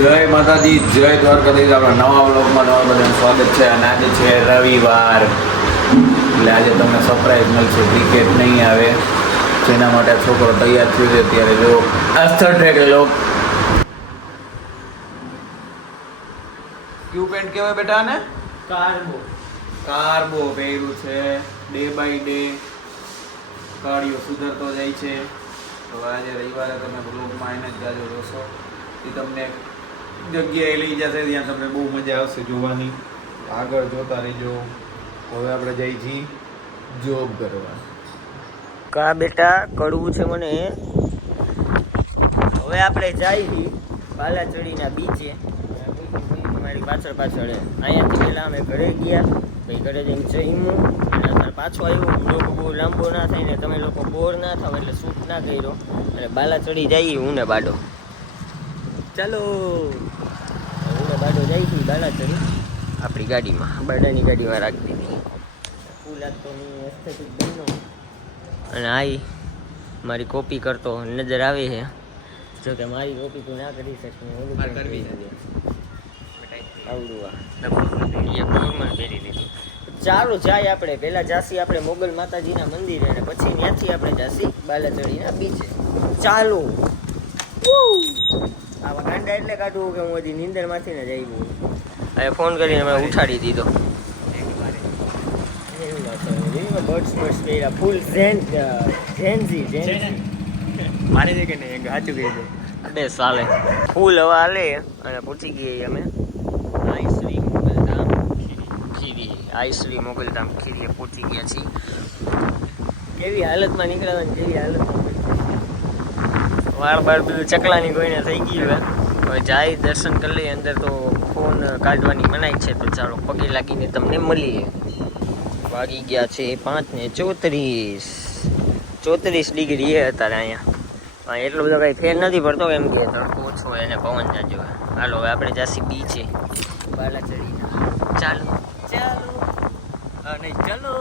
જય માતાજી, જય દ્વારકાધીશ. આપણા નવા વ્લોગમાં તમારું બધાનું સ્વાગત છે. અને આજે છે રવિવાર, એટલે આજે તમને સરપ્રાઈઝ મળશે. ક્રિકેટ નહીં આવે, જેના માટે છોકરો તૈયાર થયો છે. ત્યારે જો અસ્તર ઠેકેલો ક્યુ પેન્ટ કહેવાય બેટા ને? કાર્બો પહેર્યું છે. ડે બાય ડે કાર્ડિયો સુધરતો જાય છે. તો આજે રવિવારે તમે વ્લોગમાં આવીને જ જાજો જોશો. એ તમને જગ્યાએ લઈ જશે ત્યાં તમને બહુ મજા આવશે જોવાની. આગળ જોતા રહીજો. હવે આપણે જઈ છીએ જોબ કરવા. કા બેટા કડવું છે મને. હવે આપણે જઈએ બાલાચડીના બીચે. મારી પાછળ અહીંયાથી પહેલાં અમે ઘરે ગયા, પછી ઘરે જઈને જઈમું અને અત્યારે પાછો આવ્યો. લોકો બહુ લાંબો ના થાય ને તમે લોકો બોર ના થાવ એટલે શૂટ ના કર્યો. અને બાલાચડી જઈએ હું ને બાડો. ચાલો હું ને બાડો જઈશું બાલાચડી આપણી ગાડીમાં, બાડાની ગાડીમાં રાખી દીધી. ફૂલ આજ તો હું એસ્થેટિક બન્યો. અને આઈ મારી કોપી કરતો નજર આવે છે. જો કે મારી કોપી તું ના કરી શકું, ઓલું કરવી આવડું પહેરી લીધું. ચાલો જાય આપણે પહેલાં જાસી આપણે મોગલ માતાજીના મંદિરે અને પછી ત્યાંથી આપણે જાસી બાલાચડીના બીચે. ચાલો આવા કાંડા એટલે કાઢવું કે હું હજી નીંદરમાંથી ને જ આવ્યું. હવે ફોન કરીને મેં ઉઠાડી દીધો. બર્ડ્સ બર્ડ્સ કર્યા ફૂલ ઝેન્ઝી મારી છે કે નહીં સાચું કહી દે. અરે ચાલે ફૂલ હવા હાલે અને પૂછી ગઈ અમે આઈ શ્રી મોગલધામ ખીરીએ પહોંચી ગયા છીએ. કેવી હાલતમાં નીકળ્યા ને કેવી હાલતમાં વાળ બાળ બધું ચકલાની કોઈને થઈ ગયું. હવે જાય દર્શન કરી લઈએ. અંદર તો ફોન કાઢવાની મનાઈ છે. તો ચાલો પગે લાગીને તમને મળીએ. વાગી ગયા છે 5:34 ડિગ્રી એ અત્યારે અહીંયા. એટલો બધો કંઈ ફેર નથી પડતો કેમ કે તડકો ઓછો હોય અને પવન જાજો હોય. હાલો હવે આપણે જાસી બીચે બાલાચડીના. ચાલો નહીં ચાલો.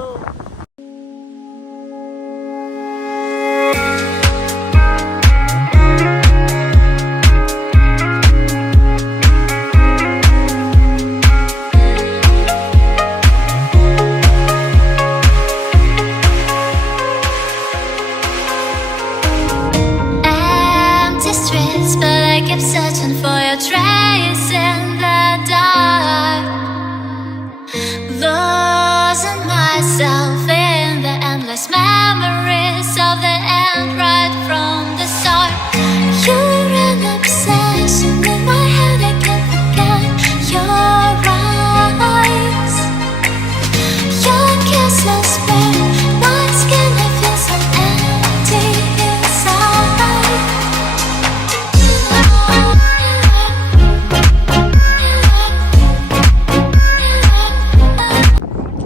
Searching for your trace in the dark, losing myself in the endless memories of the end right from the start. You're an obsession in my head, I can't forget your eyes. Your kisses burn my skin, I feel so empty inside.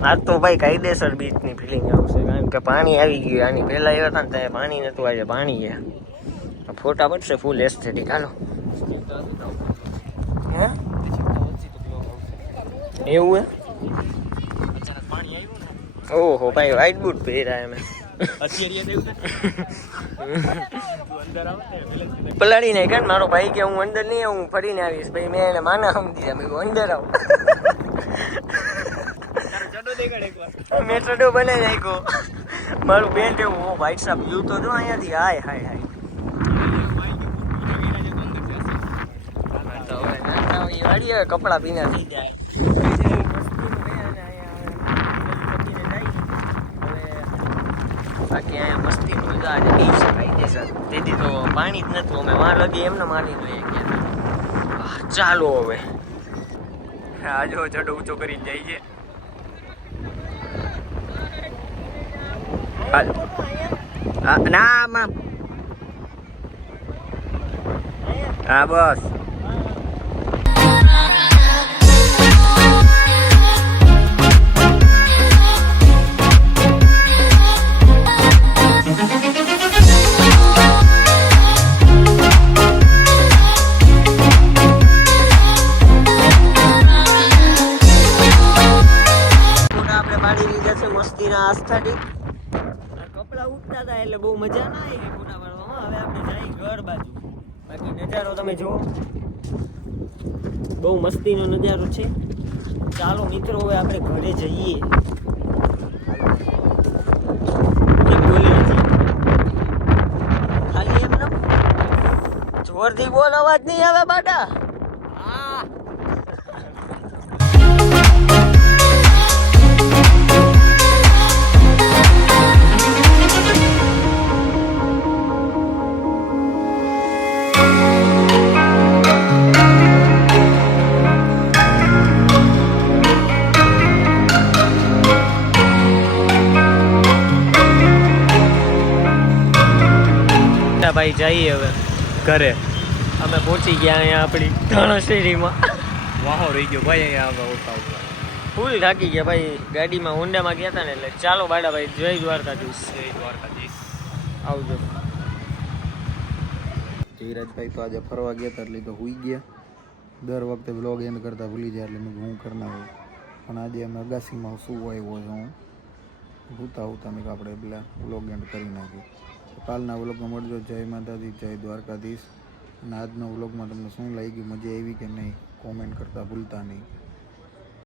આજ તો ભાઈ કાયદેસર બીચની feeling આવશે, કારણ કે પાણી આવી ગયું. આની પહેલાં આવ્યા હતા ને ત્યાં પાણી નહોતું, આજે પાણી છે. ફોટા પડશે ફૂલ એસ્થેટિક. હાલો હે એવું હે ઓહો ભાઈ વ્હાઈટ બૂટ પહેર્યા અમે. પલાળી નહીં કાન મારો ભાઈ કે હું અંદર નહીં આવું, હું ફરીને આવીશ. ભાઈ મેં એને માના સમજી મેં અંદર આવું. મેં ચડો બનાવી નાખ્યો. મારું પેન્ટ એવું ભાઈ સાહેબ વ્યૂ તો જો અહીંયાથી. હાય હાય હાય વાળી હવે કપડાં પીના થઈ જાય. બાકી અહીંયા મસ્તી મજા આજે બીચ છે કાયદેસર. તેથી તો પાણી જ નતું. અમે વાર લગી એમને મારી લઈએ ગયા. ચાલો હવે આજો ચડો ઊંચો કરી જાય છે. ના માં હા બસ. આપણે પાડી લીધા છે મસ્તીના આસ્થાથી. કપડા ઉઠતા હતા એટલે બહુ મજા ના આવી ફોટા પાડવામાં. હવે આપણે જઈએ ઘર બાજુ. બાકી નજારો તમે જુઓ. બહુ મસ્તીનો નજારો છે. ચાલો મિત્રો હવે આપણે ઘરે જઈએ. ખાલી એમનો જોરથી બોલ, અવાજ નહીં આવે બાટા. ભાઈ જઈએ હવે ઘરે. અમે પહોંચી ગયા અહીંયા આપણી ધણશેરીમાં. વાહો રહી ગયો ભાઈ અહીંયા આવતા ફૂલ થાકી ગયા ભાઈ. ગાડીમાં હોન્ડામાં ગયા હતા ને એટલે. ચાલો બાડાભાઈ, જય દ્વારકાધીશ. જય દ્વારકાધીશ. આવજો. જયરાજભાઈ તો આજે ફરવા ગયા હતા એટલે તો હુઈ ગયા. દર વખતે વ્લોગ એન્ડ કરતા ભૂલી જાય એટલે મેં હું કરના હોય. પણ આજે અમે અગાસીમાં શું આવ્યો છું હું ભૂતા મેં આપણે પેલા વ્લોગ એન્ડ કરી નાખ્યું. કાલના વ્લોગમાં મળજો. જય માતાજી, જય દ્વારકાધીશ. અને આજનો વ્લોગમાં તમને શું લાગી, મજા આવી કે નહીં, કોમેન્ટ કરતા ભૂલતા નહીં.